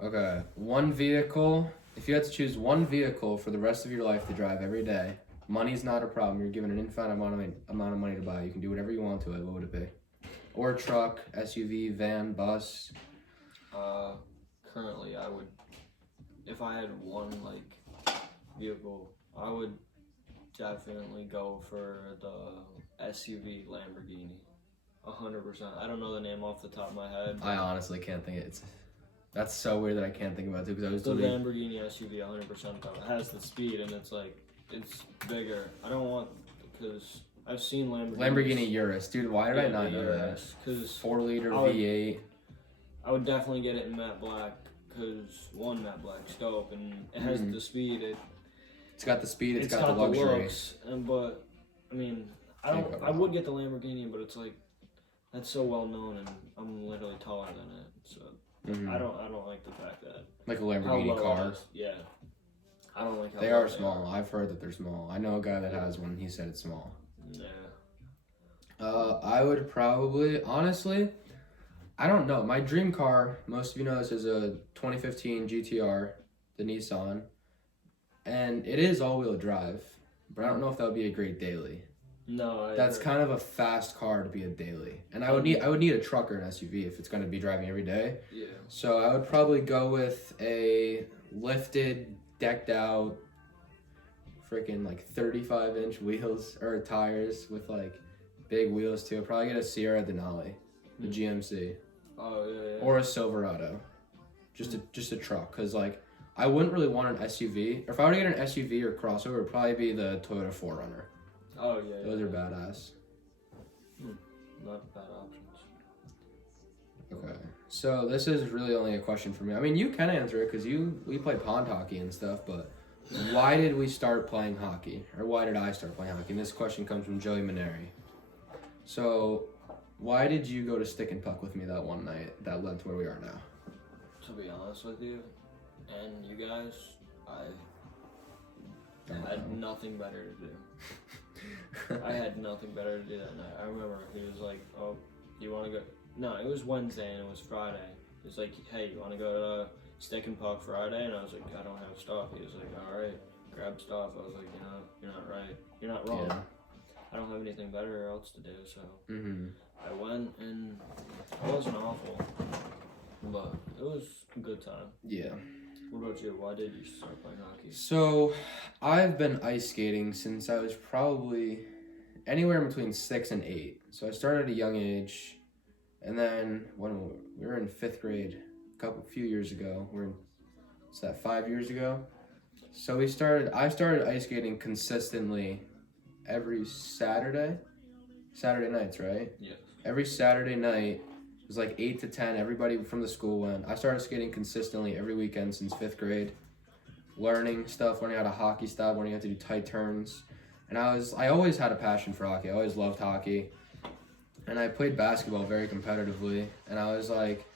Okay, one vehicle. If you had to choose one vehicle for the rest of your life to drive every day, money's not a problem. You're given an infinite amount of money to buy. You can do whatever you want to it. What would it be? Or truck, SUV, van, bus. Currently, I would, if I had one vehicle, I would definitely go for the SUV Lamborghini. 100%. I don't know the name off the top of my head. I honestly can't think it. That's so weird that I can't think about it too, because I was The Lamborghini SUV, 100% though. It has the speed and it's bigger. I don't want, because I've seen Lamborghini Urus, dude. Why did I not know that? Because 4-liter V8. I would definitely get it in matte black, because matte black's dope and it has the speed. It's got the speed. It's got the luxury. Looks, but I mean, I would get the Lamborghini, but it's that's so well known, and I'm literally taller than it, so. I don't like the fact that like a Lamborghini car. Yeah, I don't like how they are small. I've heard that they're small. I know a guy that has one. He said it's small. Yeah. I would probably, honestly, I don't know. My dream car, most of you know this, is a 2015 GTR, the Nissan, and it is all-wheel drive. But I don't know if that would be a great daily. No, that's kind of a fast car to be a daily, and I would need a truck or an SUV if it's going to be driving every day. Yeah. So I would probably go with a lifted, decked out, freaking 35-inch wheels or tires with big wheels too. I'd probably get a Sierra Denali, the GMC. Oh yeah. Or a Silverado, just a truck, cause I wouldn't really want an SUV. If I were to get an SUV or crossover, it'd probably be the Toyota 4Runner. Oh yeah. Those are badass. Not bad options. Okay, so this is really only a question for me. I mean, you can answer it because we play pond hockey and stuff, but why did we start playing hockey, or why did I start playing hockey? And this question comes from Joey Maneri. So, why did you go to stick and puck with me that one night that led to where we are now? To be honest with you, and you guys, I had nothing better to do. I had nothing better to do that night. I remember he was like, "Oh, you want to go?" No, it was Wednesday and it was Friday. He was like, "Hey, you want to go to Stick and Puck Friday?" And I was like, "I don't have stuff." He was like, "All right, grab stuff." I was like, "You're not right. You're not wrong. Yeah. I don't have anything better else to do." So I went, and it wasn't awful, but it was a good time. Yeah. What about you? Why did you start playing hockey? So, I've been ice skating since I was probably anywhere between 6 and 8. So I started at a young age, and then when we were in 5th grade, a few years ago, what's that, 5 years ago? So I started ice skating consistently every Saturday nights, right? Yes. Every Saturday night. It was 8 to 10. Everybody from the school went. I started skating consistently every weekend since 5th grade. Learning how to hockey stop, learning how to do tight turns. And I always had a passion for hockey. I always loved hockey. And I played basketball very competitively. And I was like,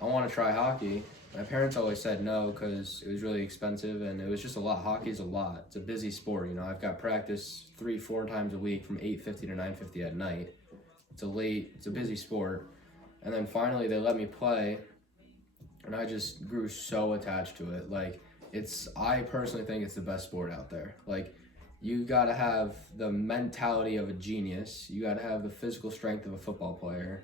I want to try hockey. My parents always said no because it was really expensive and it was just a lot. Hockey's a lot. It's a busy sport. I've got practice 3-4 times a week from 8:50 to 9:50 at night. It's a busy sport. And then finally they let me play, and I just grew so attached to it. I personally think it's the best sport out there. You gotta have the mentality of a genius. You gotta have the physical strength of a football player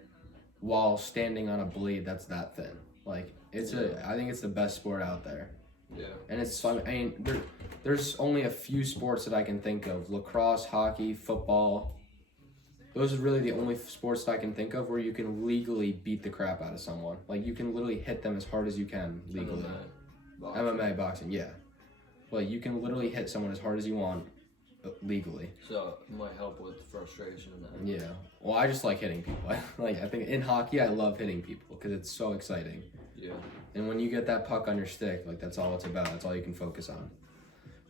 while standing on a blade that's that thin. I think it's the best sport out there. Yeah. And it's fun. I mean, there's only a few sports that I can think of: lacrosse, hockey, football. Those are really the only sports that I can think of where you can legally beat the crap out of someone. You can literally hit them as hard as you can legally. MMA, boxing, yeah. You can literally hit someone as hard as you want legally. So it might help with frustration and that. Yeah. Well, I just like hitting people. I think in hockey, I love hitting people because it's so exciting. Yeah. And when you get that puck on your stick, that's all it's about. That's all you can focus on.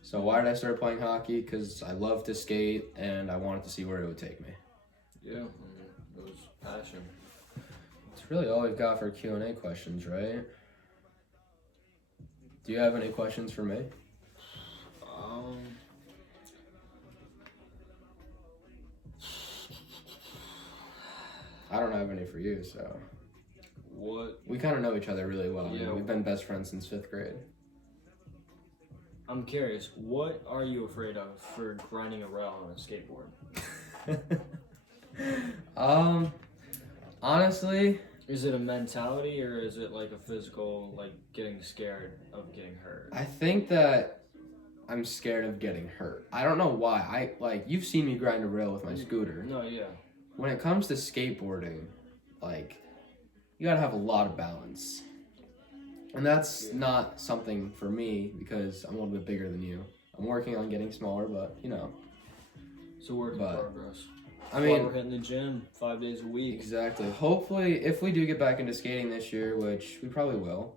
So why did I start playing hockey? Because I love to skate and I wanted to see where it would take me. Yeah, it was passion. That's really all we've got for Q&A questions, right? Do you have any questions for me? I don't have any for you, so. what? We kind of know each other really well. Yeah. We've been best friends since 5th grade. I'm curious, what are you afraid of for grinding a rail on a skateboard? Honestly, Is it a mentality or is it like a physical, like getting scared of getting hurt? I think that I'm scared of getting hurt. I don't know why. You've seen me grind a rail with my scooter. No, yeah. When it comes to skateboarding, like, you gotta have a lot of balance. And that's not something for me because I'm a little bit bigger than you. I'm working on getting smaller, but, you know. It's a work in progress. I mean, we're hitting the gym 5 days a week. Exactly. Hopefully, if we do get back into skating this year, which we probably will,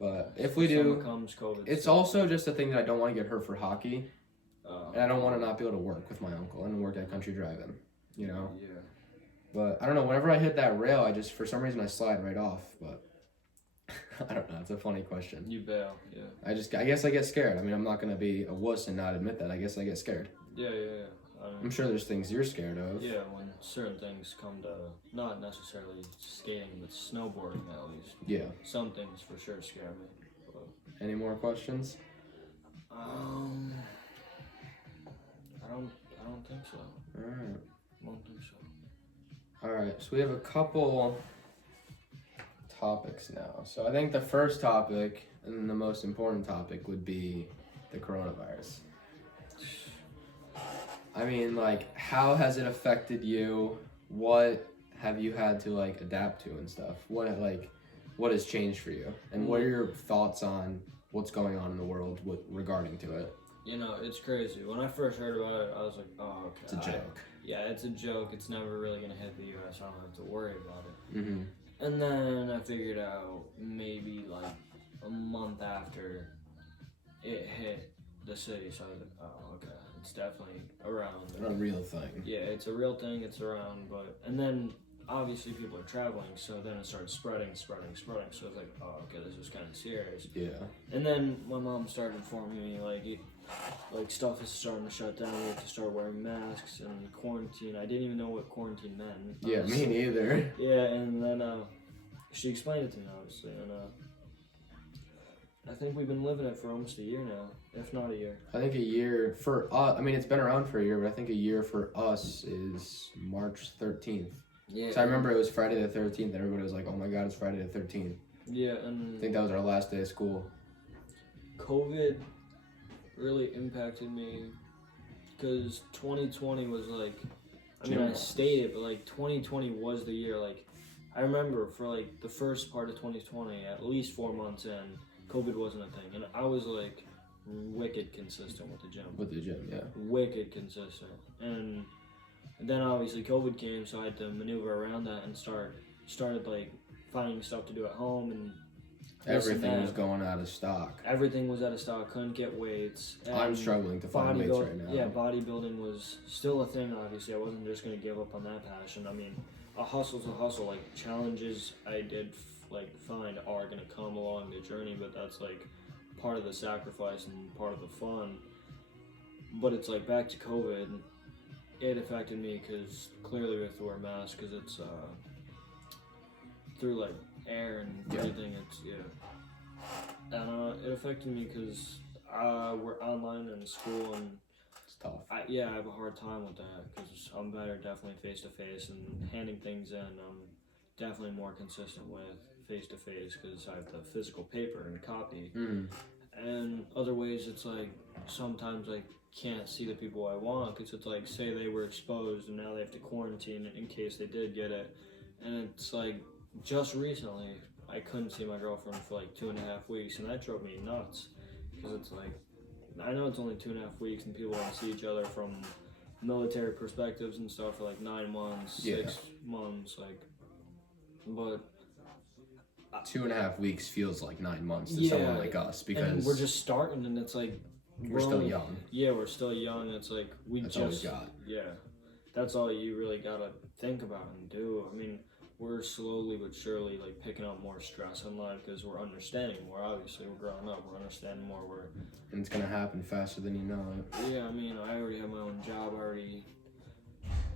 but if we do, comes, COVID it's stuff. also just a thing that I don't want to get hurt for hockey, and I don't want to not be able to work with my uncle and work at Country Drive-In, you know. Yeah. But I don't know. Whenever I hit that rail, I just for some reason I slide right off. But I don't know. It's a funny question. You bail. Yeah. I guess I get scared. I mean, I'm not gonna be a wuss and not admit that. I guess I get scared. Yeah. I'm sure there's things you're scared of. Yeah, when certain things come to not necessarily skating, but snowboarding at least. Yeah. Some things for sure scare me. But... Any more questions? I don't think so. All right. I don't think so. All right. So we have a couple topics now. So I think the first topic and the most important topic would be the coronavirus. I mean, like, how has it affected you? What have you had to, like, adapt to and stuff? What has changed for you? And what are your thoughts on what's going on in the world regarding to it? You know, it's crazy. When I first heard about it, I was like, oh, okay. It's a joke. Yeah, it's a joke. It's never really going to hit the U.S. I don't have to worry about it. Mm-hmm. And then I figured out maybe, like, a month after it hit the city, so I was like, oh, okay. It's definitely around. A real thing. Yeah, it's a real thing. It's around, and then obviously people are traveling, so then it started spreading. So it's like, oh, okay, this is kind of serious. Yeah. And then my mom started informing me like stuff is starting to shut down. We have to start wearing masks and quarantine. I didn't even know what quarantine meant. Yeah, me neither. Yeah, and then she explained it to me obviously, and I think we've been living it for almost a year now, if not a year. I think a year for us, I mean, it's been around for a year, but I think a year for us is March 13th. Yeah. So I remember it was Friday the 13th, and everybody was like, oh my God, it's Friday the 13th. Yeah, and I think that was our last day of school. COVID really impacted me because 2020 was like, I mean, I stated, but like 2020 was the year. Like, I remember for like the first part of 2020, at least 4 months in, COVID wasn't a thing, and I was like wicked consistent with the gym. With the gym, yeah. Wicked consistent, and then obviously COVID came, so I had to maneuver around that and started like finding stuff to do at home, and everything was going out of stock. Everything was out of stock. Couldn't get weights. I'm struggling to find weights right now. Yeah, bodybuilding was still a thing. Obviously, I wasn't just gonna give up on that passion. I mean, a hustle's a hustle. Like challenges, I did find are gonna come along the journey, but that's like part of the sacrifice and part of the fun. But it's like back to COVID, it affected me because clearly we have to wear masks because it's through like air and breathing. And it affected me because we're online in school and it's tough. I have a hard time with that because I'm better definitely face to face and handing things in. I'm definitely more consistent with face to face because I have the physical paper and copy. And other ways it's like sometimes I can't see the people I want because it's like say they were exposed and now they have to quarantine in case they did get it, and it's like just recently I couldn't see my girlfriend for like 2.5 weeks, and that drove me nuts because it's like I know it's only 2.5 weeks and people don't see each other from military perspectives and stuff for like 9 months, 6 months, like, but 2.5 weeks feels like 9 months to someone like us because and we're just starting, and it's like we're still young. Yeah, we're still young. It's like that's all we got. Yeah, that's all you really gotta think about and do. I mean, we're slowly but surely like picking up more stress in life because we're understanding more. Obviously, we're growing up. We're understanding more. And it's gonna happen faster than you know it. Yeah, I mean, I already have my own job. I already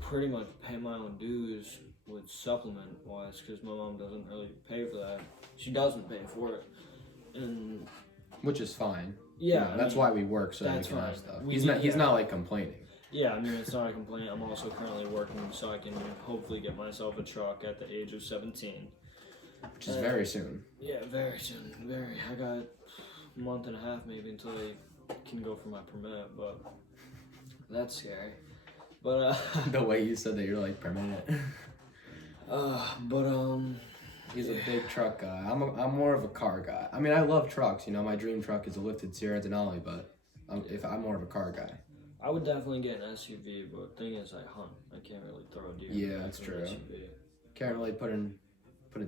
pretty much pay my own dues with supplement wise, because my mom doesn't really pay for that. She doesn't pay for it, and which is fine. yeah, You know, that's why we work, so that we that's can have fine. stuff. We He's need- not. He's yeah. not like complaining. yeah, I mean, it's not a complaint. I'm also currently working so I can hopefully get myself a truck at the age of 17. Which is very soon. Yeah, very soon. Very. I got a month and a half maybe until I can go for my permit, but that's scary. But The way you said that, you're like permanent. He's a big truck guy. I'm more of a car guy. I mean, I love trucks. You know, my dream truck is a lifted Sierra Denali, but I'm more of a car guy. I would definitely get an SUV, but the thing is, I hunt. I can't really throw a deer. Yeah, back that's in true. an SUV. Can't really put in